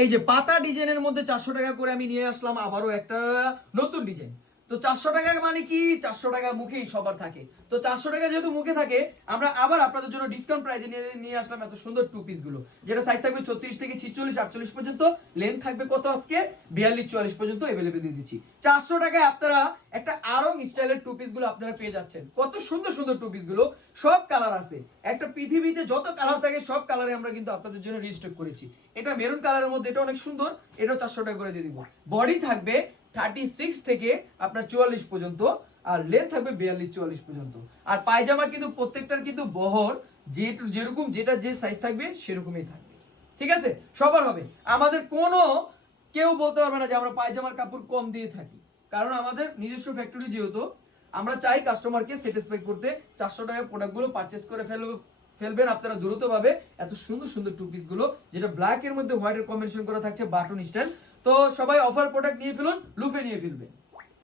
এই যে পাতা ডিজাইনের মধ্যে 400 টাকা করে আমি নিয়ে আসলাম আবারও একটা নতুন ডিজাইন। তো 400 টাকা মানে কি, 400 টাকা মুখেই সবার থাকে। তো 400 টাকা যেহেতু মুখে থাকে, আমরা আবার আপনাদের জন্য ডিসকাউন্ট প্রাইজে নিয়ে আসলাম এত সুন্দর টু পিস গুলো, যেটা সাইজ থাকবে 36 থেকে 46 48 পর্যন্ত, লেন্থ থাকবে কত আজকে 42 44 পর্যন্ত अवेलेबल দিয়ে দিচ্ছি। 400 টাকায় আপনারা একটা আরং স্টাইলের টু পিস গুলো আপনারা পেয়ে যাচ্ছেন। কত সুন্দর সুন্দর টু পিস গুলো, সব কালার আছে। একটা পৃথিবীতে যত কালার থাকে সব কালারে আমরা কিন্তু আপনাদের জন্য রিস্টক করেছি। এটা মেরুন কালারের মধ্যে, এটা অনেক সুন্দর, এটাও 400 টাকা করে দিয়ে দিব। বডি থাকবে 36 থেকে আপনার 44 পর্যন্ত, আর লেন্থ থাকবে 42 44 পর্যন্ত। আর পায়জামা কিন্তু প্রত্যেকটার কিন্তু বহর যেরকম যেটা যে সাইজ থাকবে সেরকমই থাকবে, ঠিক আছে? সবার হবে। আমাদের কোনো কেউ বলতে পারবে না যে আমরা পায়জামার কাপড় কম দিয়ে থাকি, কারণ আমাদের নিজস্ব ফ্যাক্টরি যেহেতু, আমরা চাই কাস্টমারকে স্যাটিসফাই করতে। 400 টাকার প্রোডাক্টগুলো পারচেস করে ফেলবেন আপনারা দ্রুত ভাবে। এত সুন্দর সুন্দর টু পিস গুলো, যেটা ব্ল্যাক এর মধ্যে হোয়াইট এর কম্বিনেশন করা থাকছে বাটন স্টাইল। তো সবাই অফার প্রোডাক্ট নিয়ে ফেলুন, লুফে নিয়ে ফেলবেন।